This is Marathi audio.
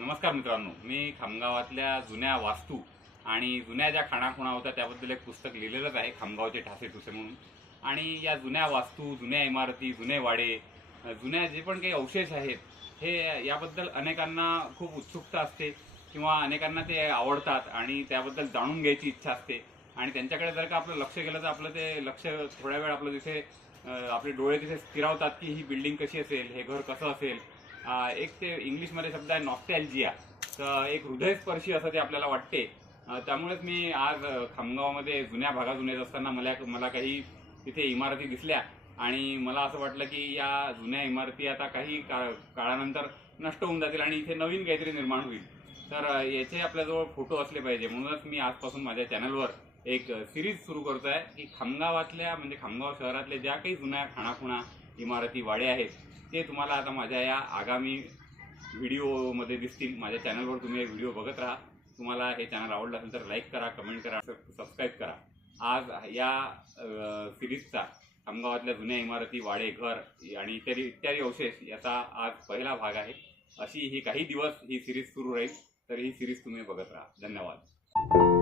नमस्कार मित्रांनो मी खामगावातल्या जुन्या वास्तू आणि जुन्या ज्या खाणाखुणा होत्या त्याबद्दल एक पुस्तक लिहिलेलंच आहे खामगावचे ठासे ठुसे म्हणून. आणि या जुन्या वास्तू जुन्या इमारती जुने वाडे जुन्या जे पण काही अवशेष आहेत हे याबद्दल अनेकांना खूप उत्सुकता असते किंवा अनेकांना ते आवडतात आणि त्याबद्दल जाणून घ्यायची इच्छा असते. आणि त्यांच्याकडे जर का आपलं लक्ष गेलं तर आपलं ते लक्ष थोड्या वेळ आपलं तिथे आपले डोळे तिथे स्थिरावतात की ही बिल्डिंग कशी असेल हे घर कसं असेल एक ते इंग्लिशमध्ये शब्द आहे नॉस्टॅल्जिया. तर एक हृदयस्पर्शी असं ते आपल्याला वाटते. त्यामुळेच मी आज खामगावमध्ये जुन्या भागातून येत असताना मला मला काही तिथे इमारती दिसल्या. आणि मला असं वाटलं की या जुन्या इमारती आता काही काळ काळानंतर नष्ट होऊन जातील आणि इथे नवीन काहीतरी निर्माण होईल. तर याचे आपल्याजवळ फोटो असले पाहिजे. म्हणूनच मी आजपासून माझ्या चॅनलवर एक सिरीज सुरू करतो आहे की खामगावातल्या म्हणजे खामगाव शहरातल्या ज्या काही जुन्या खाणाखुणा इमारती वाड्या आहेत ते तुम्हाला आता माझ्या या आगामी व्हिडिओमध्ये दिसतील. माझ्या चॅनलवर तुम्ही हे व्हिडिओ बघत राहा. तुम्हाला हे चॅनल आवडलं असेल तर लाईक करा कमेंट करा सबस्क्राईब करा. आज या सिरीजचा खामगावातल्या जुन्या इमारती वाडे घर आणि इत्यादी इत्यादी अवशेष याचा आज पहिला भाग आहे. अशी ही काही दिवस ही सिरीज सुरू राहील तर ही सिरीज तुम्ही बघत राहा. धन्यवाद.